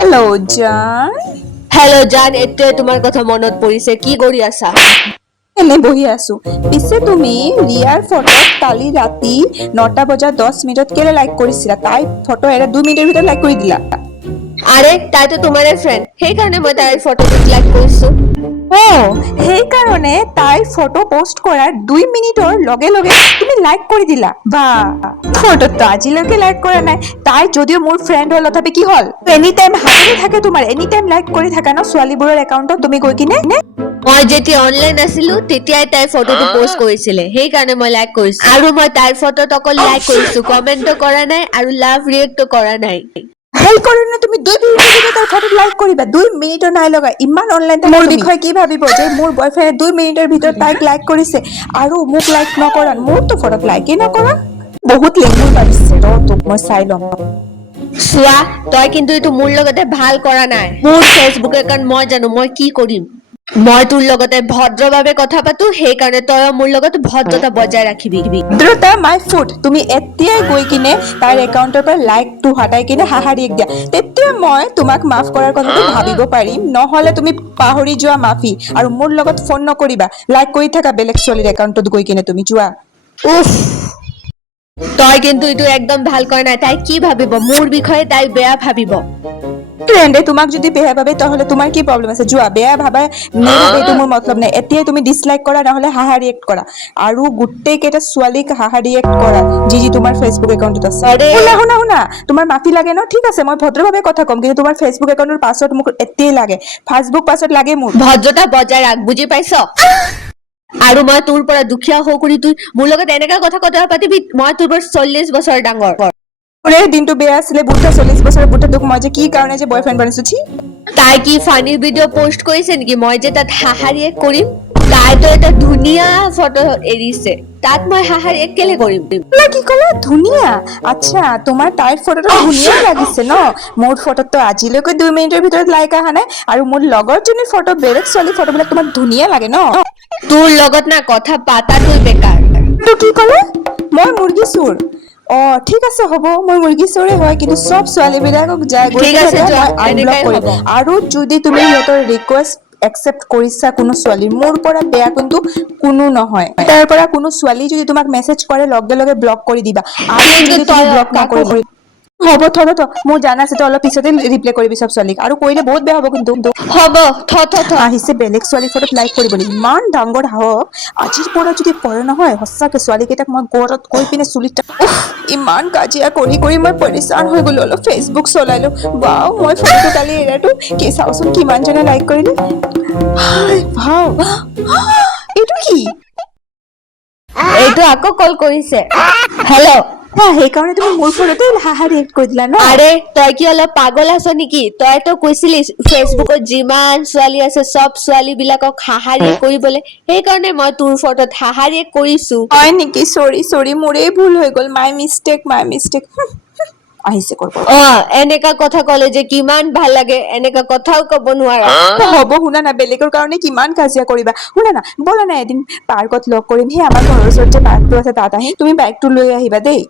Hello' জান। Hello' জান, এতিয়া তোমাৰ কথা মনত পৰিছে, কি কৰি আছা? এনে বহি আছো। পিছে তুমি ৰিয়াৰ ফটোত কালি ৰাতি 9টা বজাত 10 মিনিটত কেলে লাইক কৰিছিলা? তাই ফটো এৰা 2 মিনিটৰ ভিতৰত লাইক কৰি দিলা। আৰে তাইতো তোমাৰে ফ্ৰেণ্ড, সেইকাৰণে মই তাইৰ ফটোটোত লাইক কৰিছো। সেইকাৰণে তাই ফটো পোষ্ট কৰাৰ 2 মিনিটৰ লগে লগে তুমি লাইক কৰি দিলা। বা ফটোটো আজিলৈকে লাইক কৰা নাই। তাই যদিও মোৰ ফ্ৰেণ্ড হ'ল, তথাপি কি হ'ল? এনি টাইম হাতেৰে থাকে তোমাৰ, এনি টাইম লাইক কৰি থাকা ন ছোৱালীবোৰৰ একাউণ্টত তুমি গৈ কিনে। মই যেতিয়া অনলাইন আছিলো তেতিয়াই তাই ফটোটো পোষ্ট কৰিছিলে, সেইকাৰণে মই লাইক কৰিছো। আৰু মই তাইৰ ফটোত অকল লাইক কৰিছো, কমেন্টটো কৰা নাই আৰু লাভ ৰিয়েক্টটো কৰা নাই। হেল কৰে নে তুমি 2 মিনিটৰ ভিতৰত তাই ফটোত লাইক কৰিবা? 2 মিনিটৰ নাই লগা, ইমান অনলাইন মোৰ বিষয়ে কি ভাবিব যে মোৰ বয়ফ্ৰেণ্ডে 2 মিনিটৰ ভিতৰত তাইক লাইক কৰিছে আৰু মোক লাইক নকৰা? মোৰতো ফটোত লাইকেই নকৰা। বহুত লেমুৰ পাৰিছে ৰ, তোক মই চাই ল'ম। চোৱা, তই কিন্তু এইটো মোৰ লগতে ভাল কৰা নাই। মোৰ ফেচবুক একাউণ্ট মই জানো মই কি কৰিম। মই তোৰ লগতে ভদ্ৰভাৱে কথা পাতো, সেইকাৰণে তই মোৰ লগত ভদ্ৰতা বজাই ৰাখিবি। ভদ্ৰতা মাই ফুড। তুমি এতিয়াই গৈ কিনে তাইৰ একাউণ্টৰ পৰা লাইকটো হটাই কিনে হাহা ৰিয়েক্ট দিয়া, তেতিয়া মই তোমাক মাফ কৰাৰ কথাটো ভাবিব পাৰিম। নহলে তুমি পাহৰি যোৱা মাফি, আৰু মোৰ লগত ফোন নকৰিবা। লাইক কৰি থাকা বেলেগ ছোৱালীৰ একাউণ্টত গৈ কিনে, তুমি যোৱা। উফ, তই কিন্তু এইটো একদম ভাল কৰা নাই। তাই কি ভাবিব? মোৰ বিষয়ে তাই বেয়া ভাবিব। ফ্ৰেণ্ডে তোমাক যদি বেয়া ভাবে, তাহলে তোমাৰ কি প্ৰব্লেম আছে? যোৱা, বেয়া ভাবা নেভাবে, এইটো মোৰ মতলব নাই। এতিয়াই তুমি ডিছলাইক কৰা, নহলে হাহা ৰিয়েক্ট কৰা, আৰু গোটেই কেইটা ছোৱালীক হাহা ৰিয়েক্ট কৰা যি যি তোমাৰ ফেচবুক একাউণ্টত আছে। আৰে শুনা, তোমাৰ মাফি লাগে ন? ঠিক আছে, মই ভদ্ৰভাৱে কথা ক'ম, কিন্তু তোমাৰ ফেচবুক একাউণ্টৰ পাছৱৰ্ড মোক এতিয়াই লাগে। ফেচবুক পাছৱৰ্ড লাগে মোৰ। ভদ্ৰতা বজাই ৰাখ, বুজি পাইছ? আৰু মই তোৰ পৰা দুখীয়া হৈ কৰি তুই মোৰ লগত এনেকা কথা পাতিবি? মই তোৰ পৰা 40 বছৰ ডাঙৰ। মোৰে দিনটো বেয়া আছিলে, বুঢ়া 40 বছৰৰ বুঢ়া তোক মই যে কি কাৰণে যে বয়ফ্ৰেণ্ড বনিছো। তাই কি ফানী ভিডিঅ' পোষ্ট কৰিছে নেকি মই যে তাত হাহা ৰিয়েক্ট কৰিম? তাইতো এটা ধুনীয়া ফটো এৰিছে, তাত মই হাহা ৰিয়েক্ট কেলে কৰিম? কি ক'লা? ধুনীয়া? আচ্ছা, তোমাৰ তাইৰ ফটোটো ধুনীয়া লাগিছে ন? মোৰ ফটোটো আজিলৈকে 2 মিনিটৰ ভিতৰত লাইক অহা নাই, আৰু মোৰ লগৰজনীৰ ফটো, বেলেগ ছোৱালীৰ ফটোবিলাক তোমাক ধুনীয়া লাগে ন? তোৰ লগত না কথা পাতাটোই বেকাৰ। তো কি ক'লে? মই মুৰ্গী চোৰ? অ ঠিক আছে, হ'ব, মই মুৰ্গী চোৰে হয়, কিন্তু চব ছোৱালী বিলাকক গৈ ঠিক কিনে আছে, যোৱা, মই আনব্লক এনেকাই কৰিম। হ'ব। আৰু যদি তুমি সিহঁতৰ ৰিকুৱেষ্ট একচেপ্ট কৰিছা কোনো ছোৱালী, মোৰ পৰা বেয়া কিন্তু কোনো নহয়। তাৰ পৰা কোনো ছোৱালী যদি তোমাক মেছেজ কৰে, লগে লগে ব্লক কৰি দিবা। আৰু কিন্তু যদি তুমি তই ব্লক কাকো নকৰি, হ'ব মোৰ জানা আছে, তই অলপ পিছতে ৰিপ্লাই কৰিবি চব ছোৱালীক, আৰু কৰিলে বহুত বেয়া হ'ব কিন্তু। হ'ব, থ। আহিছে বেলেগ ছোৱালীৰ ফটোত লাইক কৰিবলৈ, ইমান ডাঙৰ সাহস। আজিৰ পৰা যদি কৰে নহয়, সঁচাকে ছোৱালী কেইটাক মই ঘৰত গৈ পিনে চুলিত ইমান কাজিয়া কৰি কৰি মই পৰিচান হৈ গলো। অলপ ফেচবুক চলাইলো, বাও মই ফটোটো কালি এৰাটো কি চাওচোন কিমান জনে লাইক কৰিলে। ভাও, এইটো কি? এইটো আকৌ কল কৰিছে। হেল্ল'। সেইকাৰণে তুমি মোৰ ফটোতে হাহা ৰিয়েক্ট কৰি দিলা ন? আৰে তই কি অলপ পাগল আছ নেকি? তইতো কৈছিলি ফেচবুকত যিমান ছোৱালী আছে চব ছোৱালী বিলাকক হাহা ৰিয়েক্ট কৰিবলৈ, সেইকাৰণে মই তোৰ ফটোত হাহা ৰিয়েক্ট কৰিছো। হয় নেকি? চৰি, মোৰেই ভুল হৈ গল। মাই মিষ্টেক। আহিছে অ, এনেকা কথা কলে যে কিমান ভাল লাগে, এনেকা কথাও কব নোৱাৰা। হ'ব, শুনা না, বেলেগৰ কাৰণে কিমান কাজিয়া কৰিবা। শুনা না, ব'লা না এদিন পাৰ্কত লগ কৰিম। সেই আমাৰ ঘৰৰ ওচৰত যে পাৰ্কটো আছে, তাত আহিম। তুমি বাইকটো লৈ আহিবা দেই।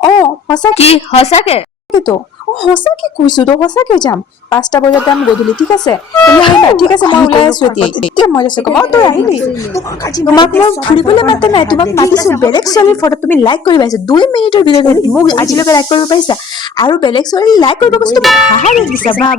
অ সঁচাকে। কি সঁচাকে? সঁচাকে কৈছো তো, সঁচাকে যাম। 5টা বজাত যাম গধূলি, ঠিক আছে? তুমি আহিবা, ঠিক আছে? মই ওলাই আছো এতিয়া। মই তই আহিলি? তোমাক মই ফুৰিবলৈ মাতা নাই, তোমাক মাতিছো বেলেগ ছোৱালীৰ ফটো তুমি লাইক কৰিবা। 2 মিনিটৰ ভিতৰত মোক আজিলৈকে লাইক কৰিব পাৰিছা, আৰু বেলেগ ছোৱালী লাইক কৰিব কৈছো তুমি হাহা ৰিয়েক্ট দিছা। বাহ।